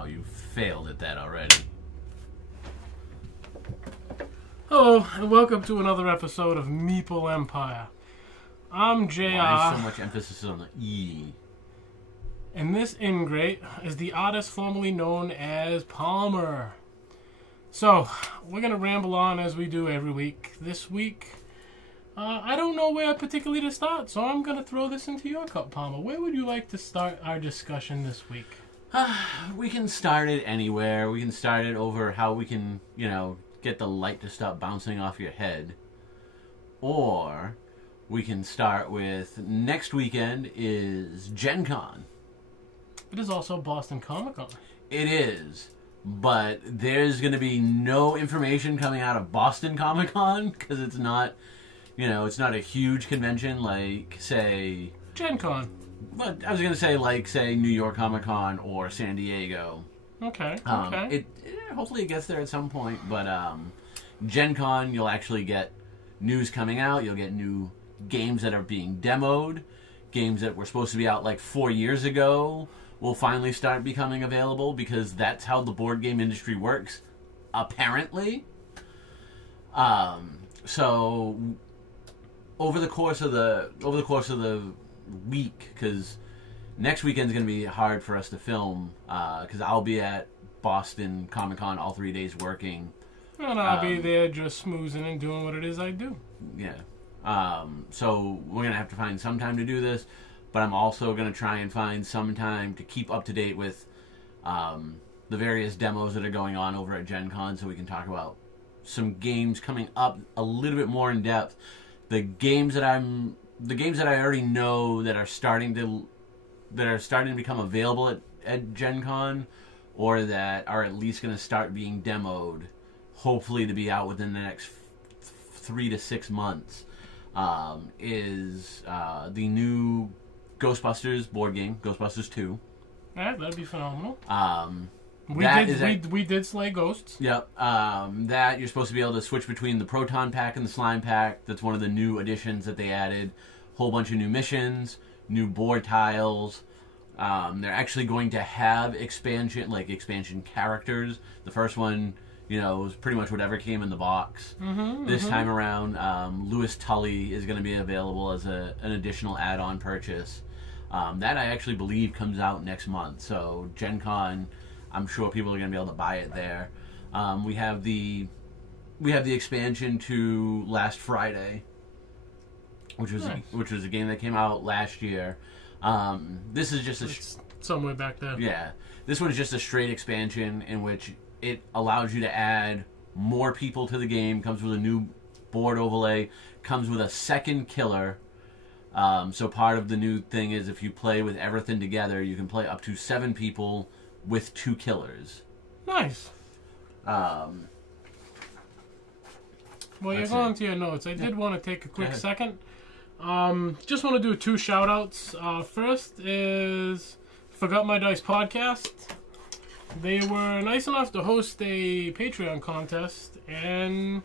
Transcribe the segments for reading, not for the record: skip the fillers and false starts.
Wow, you failed at that already. Hello, and welcome to another episode of Meeple Empire. I'm JR. Why so much emphasis on the E? And this ingrate is the artist formerly known as Palmer. So, we're going to ramble on as we do every week. This week, I don't know where particularly to start, so I'm going to throw this into your cup, Palmer. Where would you like to start our discussion this week? We can start it anywhere. We can start it over how we can, get the light to stop bouncing off your head. Or we can start with next weekend is Gencon. It is also Boston Comic Con. It is, but there's going to be no information coming out of Boston Comic Con because it's not, it's not a huge convention like, say... Gencon. But I was going to say, like, say, New York Comic Con or San Diego. Okay, Hopefully it gets there at some point, but Gencon, you'll actually get news coming out. You'll get new games that are being demoed. Games that were supposed to be out like 4 years ago will finally start becoming available because that's how the board game industry works, apparently. So over the course of the week, because next weekend's going to be hard for us to film because I'll be at Boston Comic Con all 3 days working. And I'll be there just smoozing and doing what it is I do. Yeah. So we're going to have to find some time to do this, but I'm also going to try and find some time to keep up to date with the various demos that are going on over at Gen Con so we can talk about some games coming up a little bit more in depth. The games that I already know that are starting to become available at Gen Con, or that are at least going to start being demoed, hopefully to be out within the next 3 to 6 months, is the new Ghostbusters board game, Ghostbusters 2. Yeah, that'd be phenomenal. We did slay ghosts. Yep. That you're supposed to be able to switch between the Proton Pack and the Slime Pack. That's one of the new additions that they added. Whole bunch of new missions, new board tiles. They're actually going to have expansion characters. The first one, was pretty much whatever came in the box. This time around, Louis Tully is going to be available as an additional add-on purchase. That I actually believe comes out next month. So Gen Con, I'm sure people are going to be able to buy it there. We have the expansion to Last Friday, which was a game that came out last year. This is just somewhere back there. Yeah, this one is just a straight expansion in which it allows you to add more people to the game. Comes with a new board overlay. Comes with a second killer. So part of the new thing is if you play with everything together, you can play up to 7 people with 2 killers. Nice. Well, you're going to your notes. I did want to take a quick second. Just want to do 2 shout-outs. First is Forgot My Dice podcast. They were nice enough to host a Patreon contest, and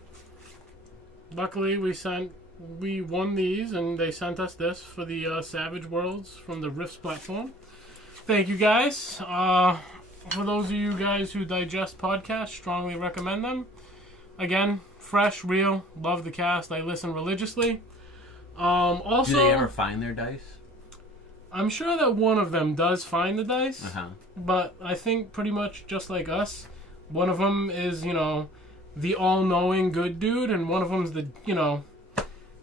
luckily we won these, and they sent us this for the Savage Worlds from the Rifts platform. Thank you, guys. For those of you guys who digest podcasts, strongly recommend them. Again, fresh, real, love the cast. I listen religiously. Also, do they ever find their dice? I'm sure that one of them does find the dice, but I think pretty much just like us, one of them is, the all-knowing good dude, and one of them's the,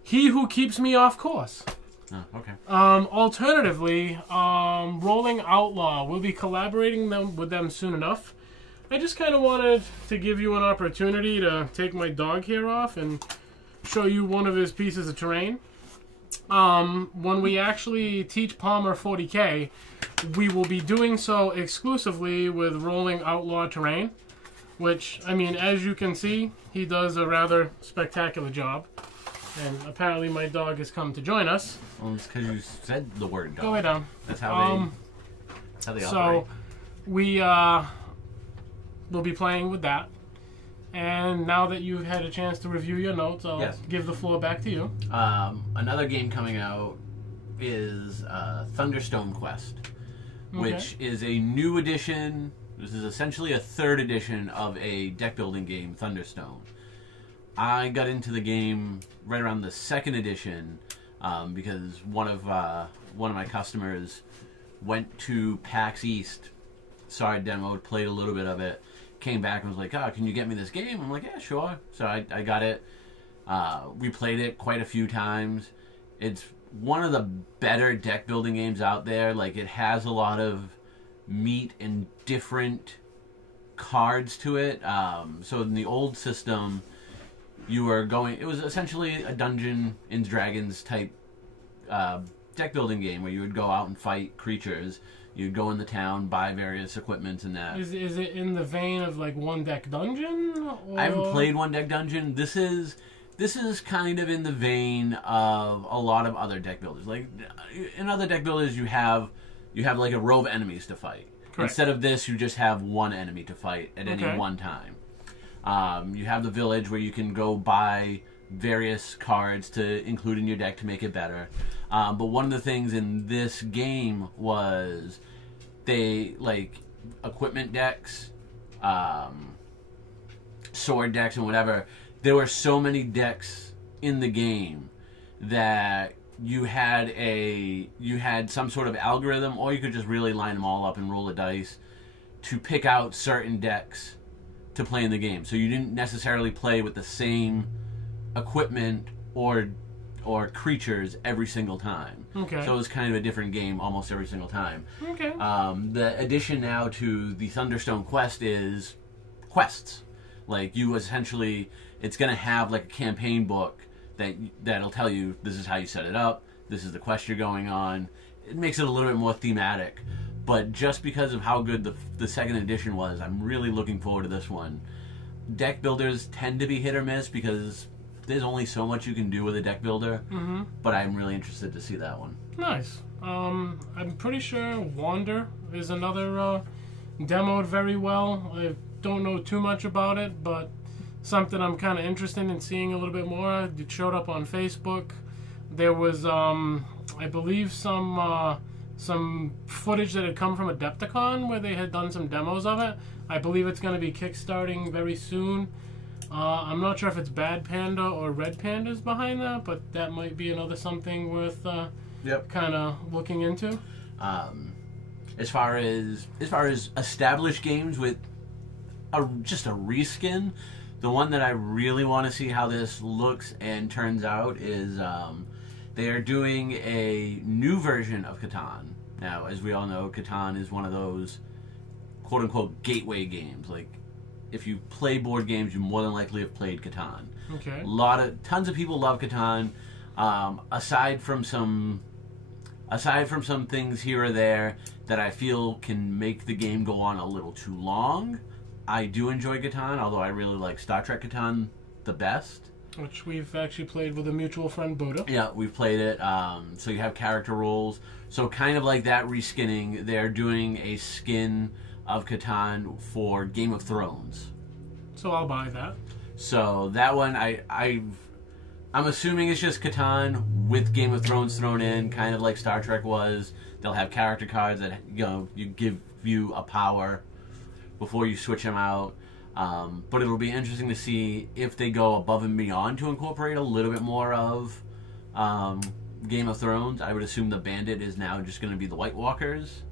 he who keeps me off course. Oh, okay. Alternatively, Rolling Outlaw, we'll be collaborating with them soon enough. I just kind of wanted to give you an opportunity to take my dog hair off and show you one of his pieces of terrain. When we actually teach Palmer 40K, we will be doing so exclusively with Rolling Outlaw terrain, which, as you can see, he does a rather spectacular job. And apparently my dog has come to join us. Well, it's because you said the word dog. Go way down. That's how they operate. So, we will be playing with that. And now that you've had a chance to review your notes, I'll give the floor back to you. Another game coming out is Thunderstone Quest, which is a new edition This is essentially a 3rd edition of a deck building game, Thunderstone. I got into the game right around the 2nd edition because one of my customers went to PAX East, saw it demoed, played a little bit of it, came back and was like, "Oh, can you get me this game?" I'm like, "Yeah, sure." So I got it. We played it quite a few times. It's one of the better deck building games out there. Like, it has a lot of meat and different cards to it. So in the old system, it was essentially a Dungeons and Dragons type deck building game where you would go out and fight creatures. You'd go in the town, buy various equipments and that. Is it in the vein of like One Deck Dungeon? Or? I haven't played One Deck Dungeon. This is kind of in the vein of a lot of other deck builders. Like, in other deck builders, you have like a row of enemies to fight. Correct. Instead of this, you just have one enemy to fight at any one time. You have the village where you can go buy various cards to include in your deck to make it better. But one of the things in this game was they, like, equipment decks, sword decks and whatever. There were so many decks in the game that you had some sort of algorithm, or you could just really line them all up and roll the dice to pick out certain decks to play in the game. So you didn't necessarily play with the same equipment or creatures every single time. Okay. So it was kind of a different game almost every single time. Okay. The addition now to the Thunderstone quest is quests. Like, you essentially, it's going to have like a campaign book that'll tell you this is how you set it up, this is the quest you're going on. It makes it a little bit more thematic. But just because of how good the 2nd edition was, I'm really looking forward to this one. Deck builders tend to be hit or miss because there's only so much you can do with a deck builder. Mm-hmm. But I'm really interested to see that one. Nice. I'm pretty sure Wander is another demoed very well. I don't know too much about it, but something I'm kind of interested in seeing a little bit more. It showed up on Facebook. There was, I believe, some footage that had come from Adepticon where they had done some demos of it. I believe it's going to be kickstarting very soon. I'm not sure if it's Bad Panda or Red Pandas behind that, but that might be another something worth kind of looking into. As far as established games with just a reskin, the one that I really want to see how this looks and turns out is they are doing a new version of Catan. Now, as we all know, Catan is one of those quote-unquote gateway games. Like, if you play board games, you more than likely have played Catan. Okay. Tons of people love Catan. Aside from some things here or there that I feel can make the game go on a little too long, I do enjoy Catan, although I really like Star Trek Catan the best. Which we've actually played with a mutual friend, Buddha. Yeah, we've played it. So you have character roles. So kind of like that reskinning, they're doing a skin of Catan for Game of Thrones. So I'll buy that. So that one, I'm assuming it's just Catan with Game of Thrones thrown in, kind of like Star Trek was. They'll have character cards that you give you a power before you switch them out. But it'll be interesting to see if they go above and beyond to incorporate a little bit more of Game of Thrones. I would assume the Bandit is now just going to be the White Walkers.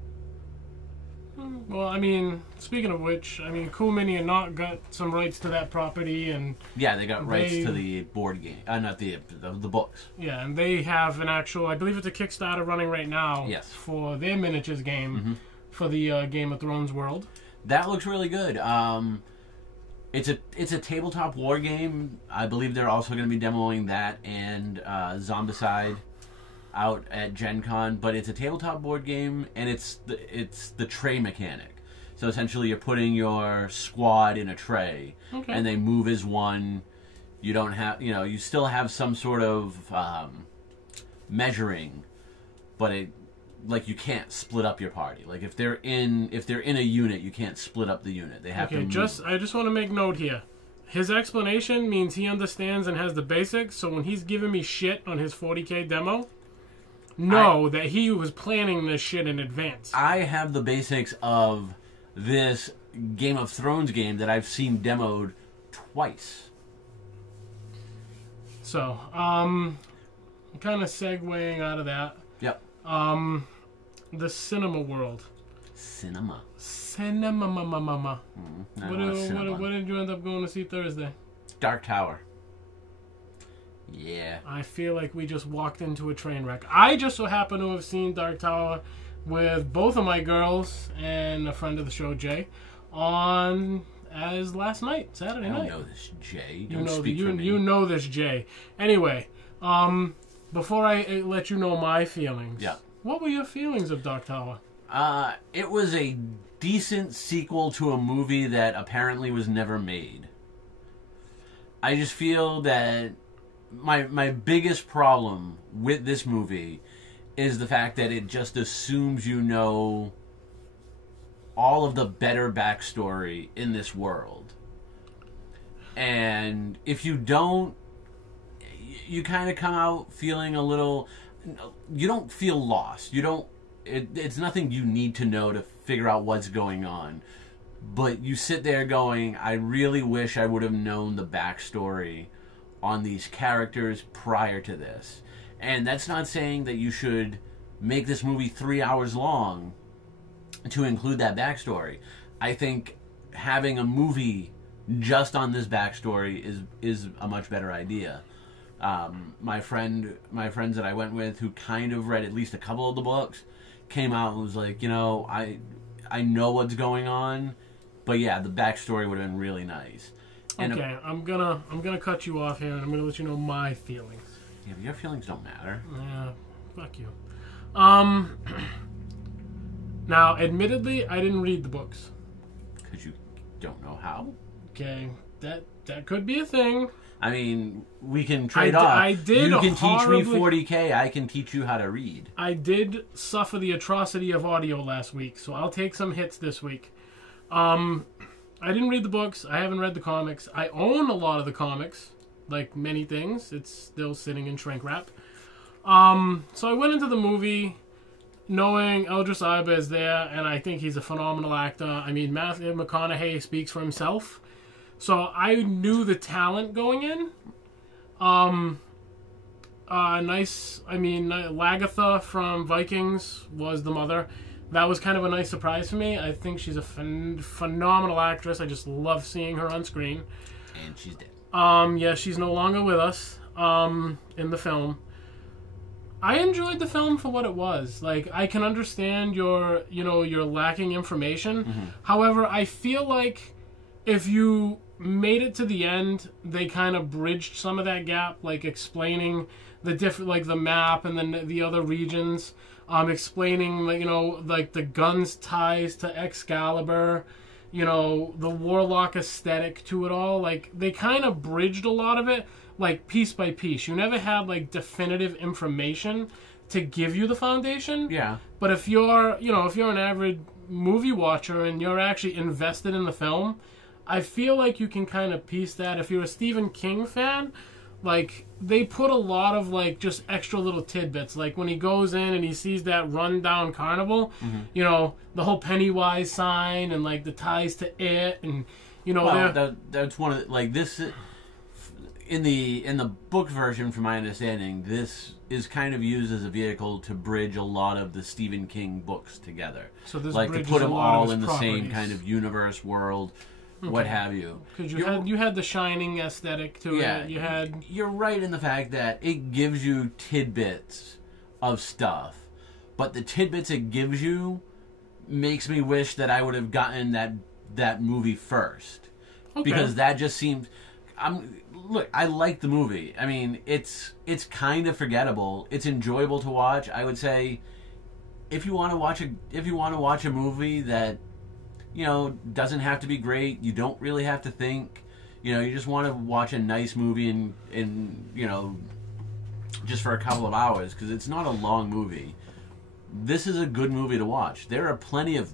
Well, I mean, speaking of which, I mean, Cool Mini and Not got some rights to that property, and yeah, they got rights to the board game, not the books. Yeah, and they have an actual, I believe it's a Kickstarter running right now. Yes. For their miniatures game for the Game of Thrones world. That looks really good. It's a tabletop war game. I believe they're also going to be demoing that and Zombicide out at Gencon, but it's a tabletop board game, and it's the tray mechanic. So essentially, you're putting your squad in a tray, and they move as one. You don't have, you still have some sort of measuring, but you can't split up your party. Like if they're in a unit, you can't split up the unit. They have to move. I just want to make note here. His explanation means he understands and has the basics. So when he's giving me shit on his 40K demo, that he was planning this shit in advance. I have the basics of this Game of Thrones game that I've seen demoed twice. So, kind of segueing out of that. Yep. The cinema world. Cinema. Cinema. What did you end up going to see Thursday? Dark Tower. Yeah. I feel like we just walked into a train wreck. I just so happen to have seen Dark Tower with both of my girls and a friend of the show, Jay, as last night, Saturday night. I don't know this, Jay. You know this, Jay. Anyway, before I let you know my feelings, yeah. What were your feelings of Dark Tower? It was a decent sequel to a movie that apparently was never made. I just feel that my biggest problem with this movie is the fact that it just assumes you know all of the better backstory in this world. And if you don't, you kind of come out feeling a little... You don't feel lost. You don't... It's nothing you need to know to figure out what's going on. But you sit there going, I really wish I would have known the backstory on these characters prior to this. And that's not saying that you should make this movie 3 hours long to include that backstory. I think having a movie just on this backstory is a much better idea. My friends that I went with, who kind of read at least a couple of the books, came out and was like, I know what's going on, but yeah, the backstory would have been really nice. And okay, I'm gonna cut you off here, and I'm gonna let you know my feelings. Yeah, but your feelings don't matter. Yeah, fuck you. Now, admittedly, I didn't read the books. Because you don't know how? Okay, that could be a thing. I mean, we can trade off. I did. You can teach me 40K, I can teach you how to read. I did suffer the atrocity of audio last week, so I'll take some hits this week. I didn't read the books. I haven't read the comics. I own a lot of the comics, like many things. It's still sitting in shrink wrap. So I went into the movie knowing Idris Elba is there, and I think he's a phenomenal actor. I mean, Matthew McConaughey speaks for himself. So I knew the talent going in. Lagatha from Vikings was the mother. That was kind of a nice surprise for me. I think she's a phenomenal actress. I just love seeing her on screen. And she's dead. Yeah, she's no longer with us in the film. I enjoyed the film for what it was. Like, I can understand your lacking information. Mm-hmm. However, I feel like if you made it to the end, they kind of bridged some of that gap, like explaining the different, like the map and then the other regions, explaining, like the guns ties to Excalibur, the warlock aesthetic to it all. Like, they kind of bridged a lot of it, like piece by piece. You never had like definitive information to give you the foundation. Yeah. But if you're an average movie watcher and you're actually invested in the film, I feel like you can kind of piece that. If you're a Stephen King fan, like, they put a lot of, like, just extra little tidbits. Like, when he goes in and he sees that rundown carnival, mm-hmm. The whole Pennywise sign and, like, the ties to it. And, that's one of the, like, this, in the book version, from my understanding, this is kind of used as a vehicle to bridge a lot of the Stephen King books together. So this like, to put them all in the same kind of universe, world. Okay. What have you? Because you had the Shining aesthetic to it. You're right in the fact that it gives you tidbits of stuff, but the tidbits it gives you makes me wish that I would have gotten that movie first. Okay. Because that just seems... I like the movie. I mean, it's kind of forgettable. It's enjoyable to watch. I would say, if you want to watch a movie that, doesn't have to be great. You don't really have to think. You just want to watch a nice movie and just for a couple of hours, because it's not a long movie. This is a good movie to watch. There are plenty of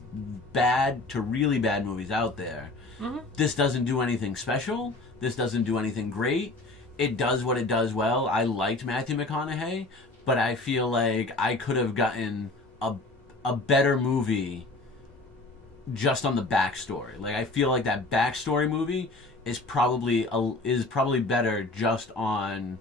bad to really bad movies out there. Mm-hmm. This doesn't do anything special. This doesn't do anything great. It does what it does well. I liked Matthew McConaughey, but I feel like I could have gotten a better movie just on the backstory. Like, I feel like that backstory movie is probably better just on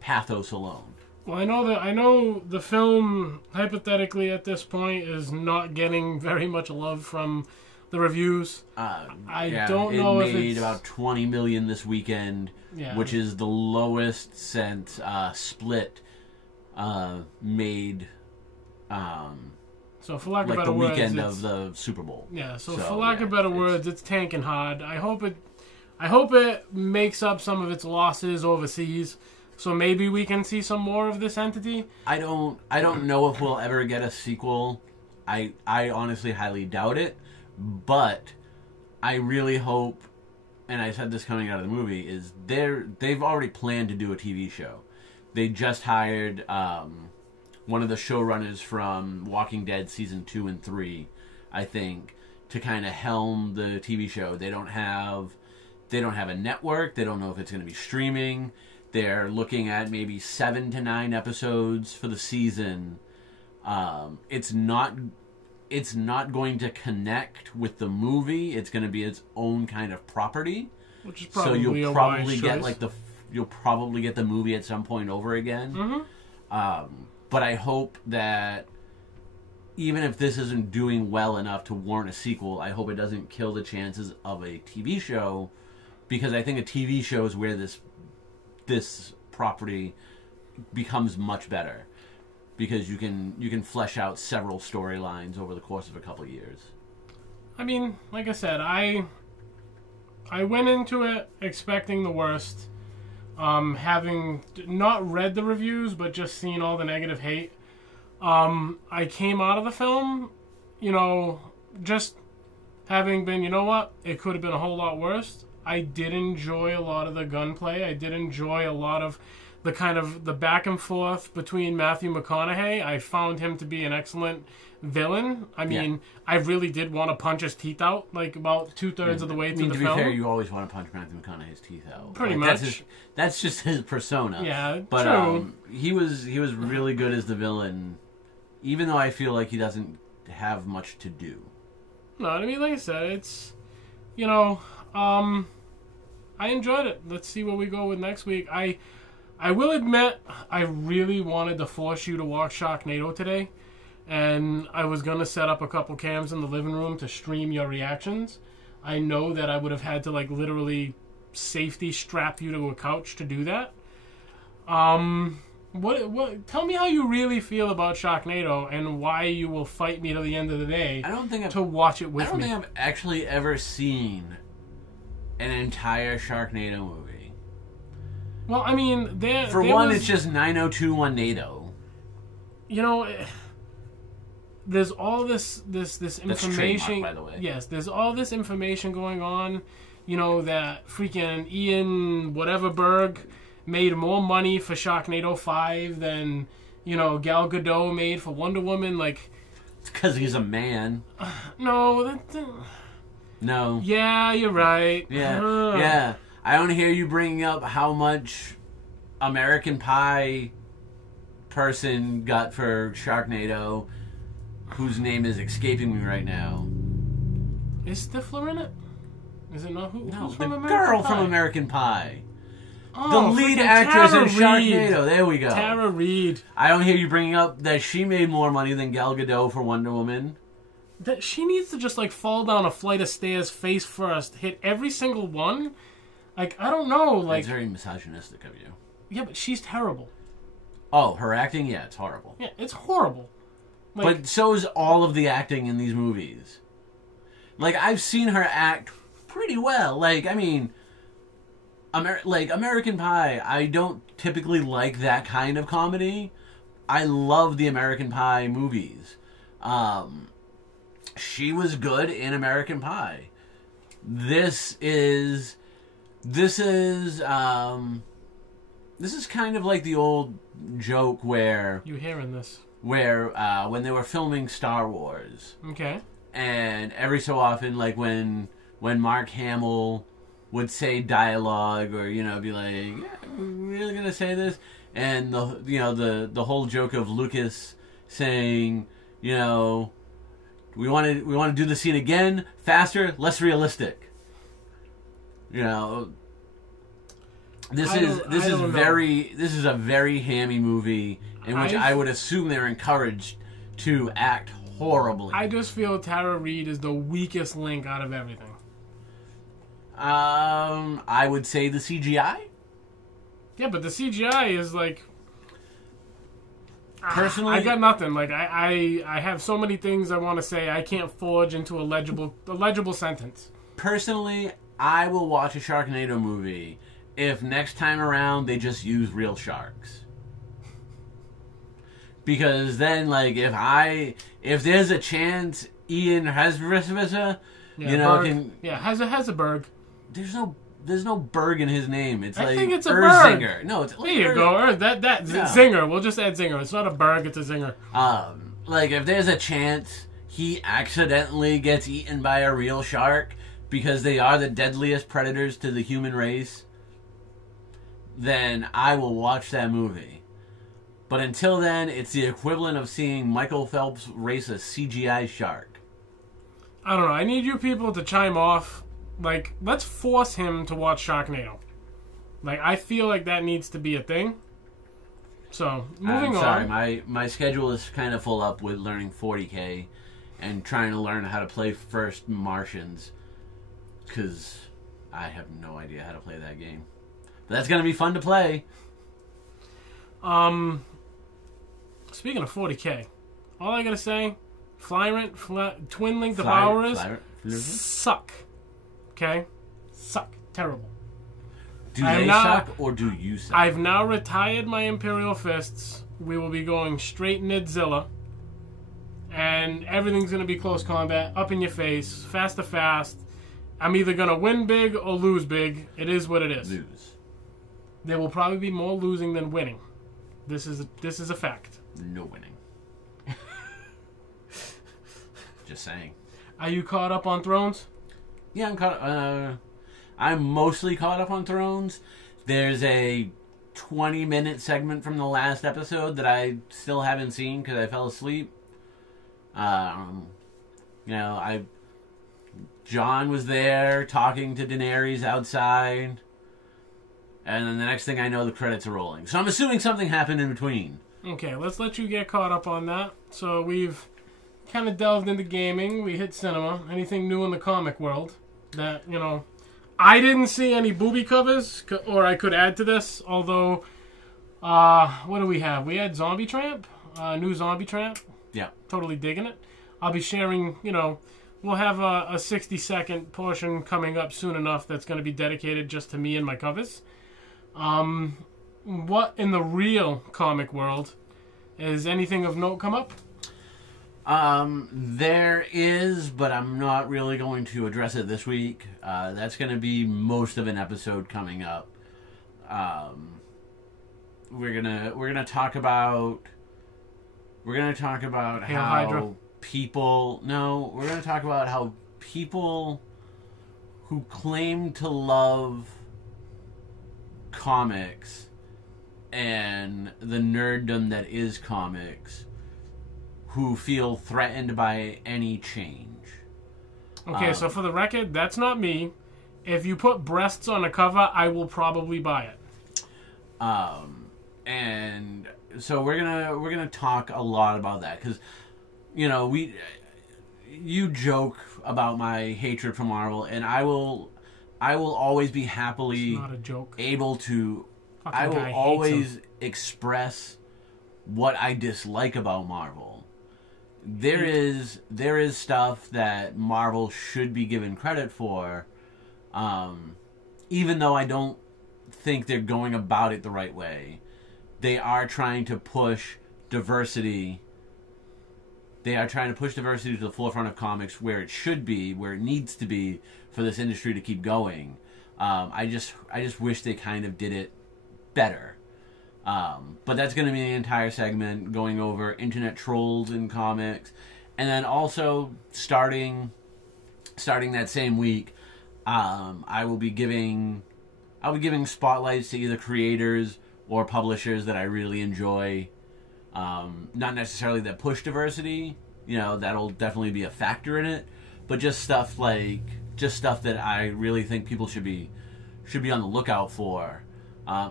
pathos alone. Well, I know the film hypothetically at this point is not getting very much love from the reviews. I don't know if it's... It made about $20 million this weekend, which is the lowest since Split made. So for lack of better the words, weekend of the Super Bowl. Yeah. So for lack of better words, it's tanking hard. I hope it makes up some of its losses overseas. So maybe we can see some more of this entity. I don't know if we'll ever get a sequel. I honestly highly doubt it. But I really hope, and I said this coming out of the movie, is they've already planned to do a TV show. They just hired one of the showrunners from Walking Dead season 2 and 3, I think, to kind of helm the TV show. They don't have a network. They don't know if it's going to be streaming. They're looking at maybe 7 to 9 episodes for the season. It's not going to connect with the movie. It's going to be its own kind of property. Which is probably so you'll probably get you'll probably get the movie at some point over again. Mm-hmm. But I hope that even if this isn't doing well enough to warrant a sequel, I hope it doesn't kill the chances of a TV show, because I think a TV show is where this property becomes much better, because you can flesh out several storylines over the course of a couple of years. I mean, like I said, I went into it expecting the worst, having not read the reviews but just seen all the negative hate. I came out of the film, just having been, it could have been a whole lot worse. I did enjoy a lot of the gunplay. I did enjoy a lot of the kind of the back and forth between Matthew McConaughey. I found him to be an excellent villain. I mean, I really did want to punch his teeth out, like about 2/3 of the way through the film. To be fair, you always want to punch Matthew McConaughey's teeth out. Pretty much. That's just his persona. Yeah, but true. He was really good as the villain, even though I feel like he doesn't have much to do. No, I mean, like I said, it's I enjoyed it. Let's see where we go with next week. I will admit, I really wanted to force you to watch Sharknado today, and I was going to set up a couple cams in the living room to stream your reactions. I know that I would have had to, literally safety strap you to a couch to do that. What? Tell me how you really feel about Sharknado and why you will fight me to the end of the day to watch it with me. I don't think I've actually ever seen an entire Sharknado movie. Well, I mean, it's just 90210. There's all this information. That's trademark, by the way. Yes, there's all this information going on. That freaking Ian whatever Berg made more money for Sharknado 5 than Gal Gadot made for Wonder Woman. It's because he's a man. No. No. Yeah, you're right. Yeah, yeah. I don't hear you bringing up how much American Pie person got for Sharknado, whose name is escaping me right now. Is Stifler in it? Is it not? Who's the from American girl Pie? from American Pie. Oh, the lead actress in Reid. Sharknado. There we go. Tara Reid. I don't hear you bringing up that she made more money than Gal Gadot for Wonder Woman. That she needs to just fall down a flight of stairs face first, hit every single one. I don't know. That's very misogynistic of you. Yeah, but she's terrible. Oh, her acting? Yeah, it's horrible. Yeah, it's horrible. But so is all of the acting in these movies. I've seen her act pretty well. American Pie, I don't typically like that kind of comedy. I love the American Pie movies. She was good in American Pie. This is kind of like the old joke where you hearing this? Where when they were filming Star Wars, okay, and every so often, when Mark Hamill would say dialogue or be like, yeah, I'm really gonna say this, and the whole joke of Lucas saying, We want to do the scene again, faster, less realistic. You know, this is a very hammy movie in which I would assume they're encouraged to act horribly. I just feel Tara Reid is the weakest link out of everything. I would say the CGI. Yeah, but the CGI is like. Personally, I got nothing. Like I have so many things I want to say. I can't forge into a legible sentence. Personally, I will watch a Sharknado movie if next time around they just use real sharks. Because then, like, if there's a chance Ian Hesverisa, has a Berg. There's no Berg in his name. It's I like think it's a Zinger. Berg. No, it's there you go. That Zinger. We'll just add Zinger. It's not a Berg. It's a Zinger. Like if there's a chance he accidentally gets eaten by a real shark because they are the deadliest predators to the human race, then I will watch that movie. But until then, it's the equivalent of seeing Michael Phelps race a CGI shark. I don't know. I need you people to chime off. Like, let's force him to watch Sharknado. Like, I feel like that needs to be a thing. So, moving on. My schedule is kind of full up with learning 40K and trying to learn how to play First Martians. Because I have no idea how to play that game. But that's going to be fun to play. Speaking of 40K, all I got to say, Twin Link Devourers suck. Okay? Suck. Terrible. Do they suck or do you suck? I've now retired my Imperial Fists. We will be going straight Nidzilla. And everything's going to be close combat, up in your face, fast to fast. I'm either going to win big or lose big. It is what it is. Lose. There will probably be more losing than winning. This is a fact. No winning. Just saying. Are you caught up on Thrones? Yeah, I'm mostly caught up on Thrones. There's a 20-minute segment from the last episode that I still haven't seen because I fell asleep. Jon was there talking to Daenerys outside, and then the next thing I know, the credits are rolling. So I'm assuming something happened in between. Okay, let's let you get caught up on that. So we've kind of delved into gaming. We hit cinema. Anything new in the comic world that, I didn't see any booby covers, or I could add to this, although, what do we have? We had Zombie Tramp, new Zombie Tramp. Yeah. Totally digging it. I'll be sharing, we'll have a 60-second portion coming up soon enough that's going to be dedicated just to me and my covers. What in the real comic world, is anything of note come up? There is, but I'm not really going to address it this week. That's going to be most of an episode coming up. We're gonna talk about Hail how Hydra. we're gonna talk about how people who claim to love comics and the nerddom that is comics, who feel threatened by any change. Okay, so for the record, that's not me. If you put breasts on a cover, I will probably buy it. And so we're gonna talk a lot about that because, you joke about my hatred for Marvel, and I will always be happily It's not a joke. able to. Fucking I will guy hates always him. express what I dislike about Marvel. There is stuff that Marvel should be given credit for, even though I don't think they're going about it the right way. They are trying to push diversity. They are trying to push diversity to the forefront of comics where it should be, where it needs to be for this industry to keep going. I just wish they kind of did it better. But that's going to be the entire segment, going over internet trolls in comics, and then also starting that same week, I will be giving spotlights to either creators or publishers that I really enjoy, not necessarily that push diversity, that'll definitely be a factor in it. But just stuff that I really think people should be on the lookout for.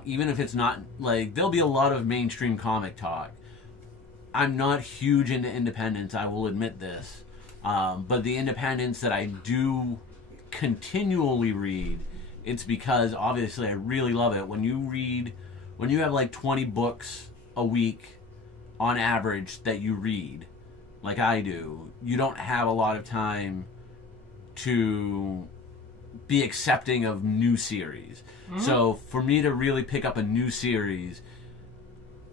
Even if it's not, there'll be a lot of mainstream comic talk. I'm not huge into independents, I will admit this. But the independents that I do continually read, it's because obviously I really love it. When you have 20 books a week on average that you read, like I do, you don't have a lot of time to be accepting of new series. Mm-hmm. So for me to really pick up a new series,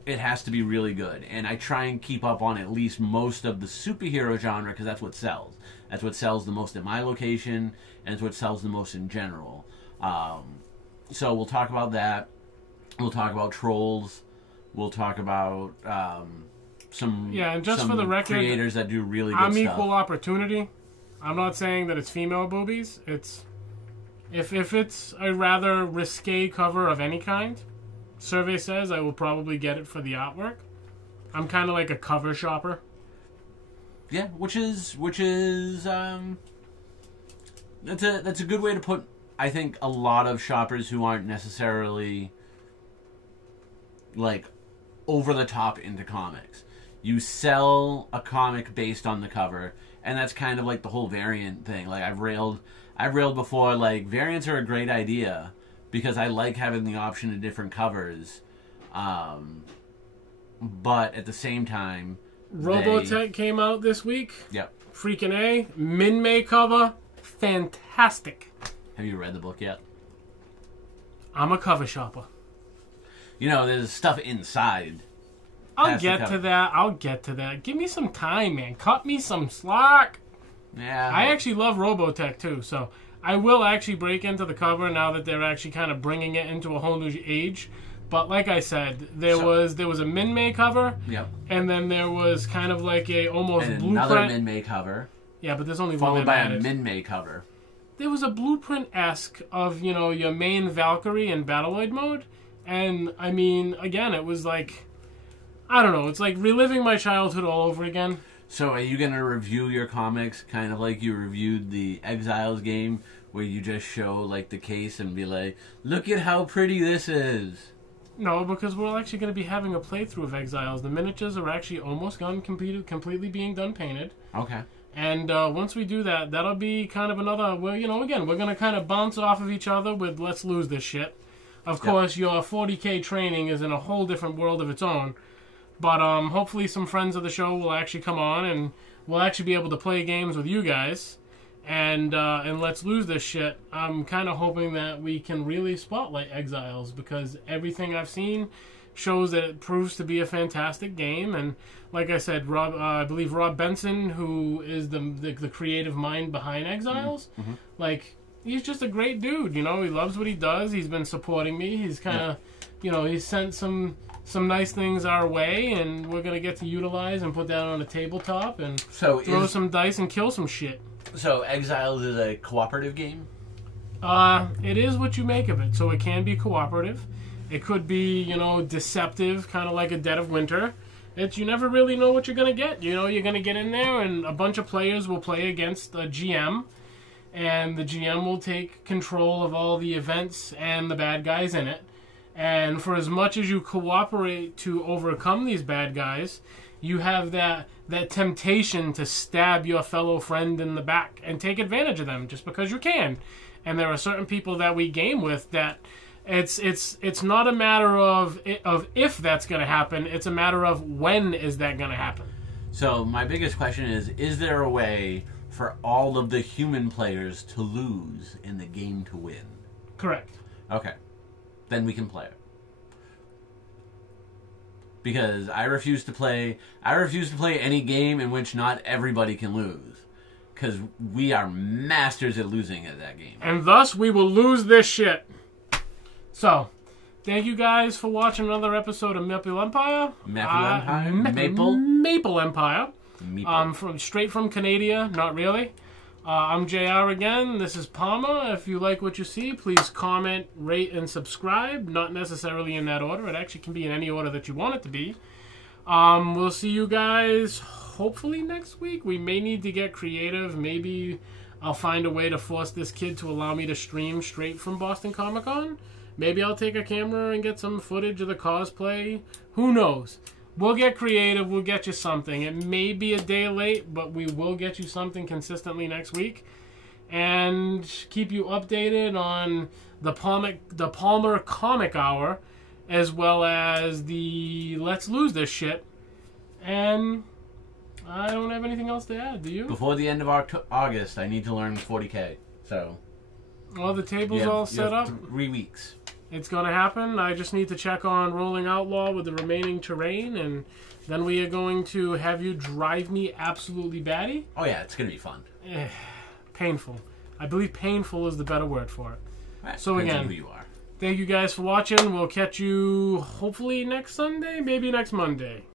it has to be really good. And I try and keep up on at least most of the superhero genre because that's what sells. That's what sells the most at my location, and it's what sells the most in general. So we'll talk about that. We'll talk about trolls. We'll talk about and just for the record, creators that do really good I'm stuff. equal opportunity. I'm not saying that it's female boobies. It's if it's a rather risque cover of any kind, survey says I will probably get it for the artwork. I'm kind of like a cover shopper. Yeah, which is that's a good way to put, I think, a lot of shoppers who aren't necessarily over the top into comics. You sell a comic based on the cover, and that's kind of like the whole variant thing. I've railed before, variants are a great idea because I like having the option of different covers. But at the same time, Robotech came out this week. Yep. Freaking A. Min-May cover. Fantastic. Have you read the book yet? I'm a cover shopper. There's stuff inside. I'll get to that. Give me some time, man. Cut me some slack. Yeah. I actually love Robotech, too, so I will actually break into the cover now that they're actually kind of bringing it into a whole new age. But like I said, there was a Min-May cover. Yep. And then there was kind of like a almost and blueprint. Another Min-May cover. Yeah, but there's only followed one by added. a Min-May cover. There was a blueprint-esque of, your main Valkyrie in Battleoid mode. And, I mean, again, it was like, I don't know, it's like reliving my childhood all over again. So are you going to review your comics kind of like you reviewed the Exiles game, where you just show, the case and be like, look at how pretty this is? No, because we're actually going to be having a playthrough of Exiles. The miniatures are actually almost completely being done painted. Okay. And once we do that, that'll be kind of another, again, we're going to kind of bounce off of each other with let's lose this shit. Of course, your 40K training is in a whole different world of its own. But hopefully some friends of the show will actually come on and we'll actually be able to play games with you guys. And let's lose this shit. I'm kind of hoping that we can really spotlight Exiles because everything I've seen shows that it proves to be a fantastic game. And like I said, I believe Rob Benson, who is the creative mind behind Exiles, he's just a great dude. He loves what he does. He's been supporting me. He's kind of, he's sent some nice things our way, and we're gonna get to utilize and put that on a tabletop and throw some dice and kill some shit. So Exiles is a cooperative game? It is what you make of it. So it can be cooperative. It could be, deceptive, kind of like a Dead of Winter. You never really know what you're going to get. You're going to get in there and a bunch of players will play against a GM. And the GM will take control of all the events and the bad guys in it. And for as much as you cooperate to overcome these bad guys, you have that temptation to stab your fellow friend in the back and take advantage of them just because you can. And there are certain people that we game with that it's not a matter of if that's going to happen. It's a matter of when is that going to happen. So my biggest question is there a way for all of the human players to lose in the game to win? Correct. Okay. Then we can play it. Because I refuse to play any game in which not everybody can lose. Because we are masters at losing at that game. And thus we will lose this shit. So, thank you guys for watching another episode of Meeple Empire. Meeple Empire. Meeple. Straight from Canada, not really. I'm JR again. This is Palmer. If you like what you see, please comment, rate, and subscribe. Not necessarily in that order. It actually can be in any order that you want it to be. We'll see you guys hopefully next week. We may need to get creative. Maybe I'll find a way to force this kid to allow me to stream straight from Boston Comic Con. Maybe I'll take a camera and get some footage of the cosplay. Who knows? We'll get creative. We'll get you something. It may be a day late, but we will get you something consistently next week. And keep you updated on the Palmer Comic Hour, as well as the Let's Lose This Shit. And I don't have anything else to add. Do you? Before the end of August, I need to learn 40K. So, well, the table's all set up. 3 weeks. It's going to happen. I just need to check on Rolling Outlaw with the remaining terrain, and then we are going to have you drive me absolutely batty. Oh, yeah, it's going to be fun. Painful. I believe painful is the better word for it. Right, so again, who you are. Thank you guys for watching. We'll catch you hopefully next Sunday, maybe next Monday.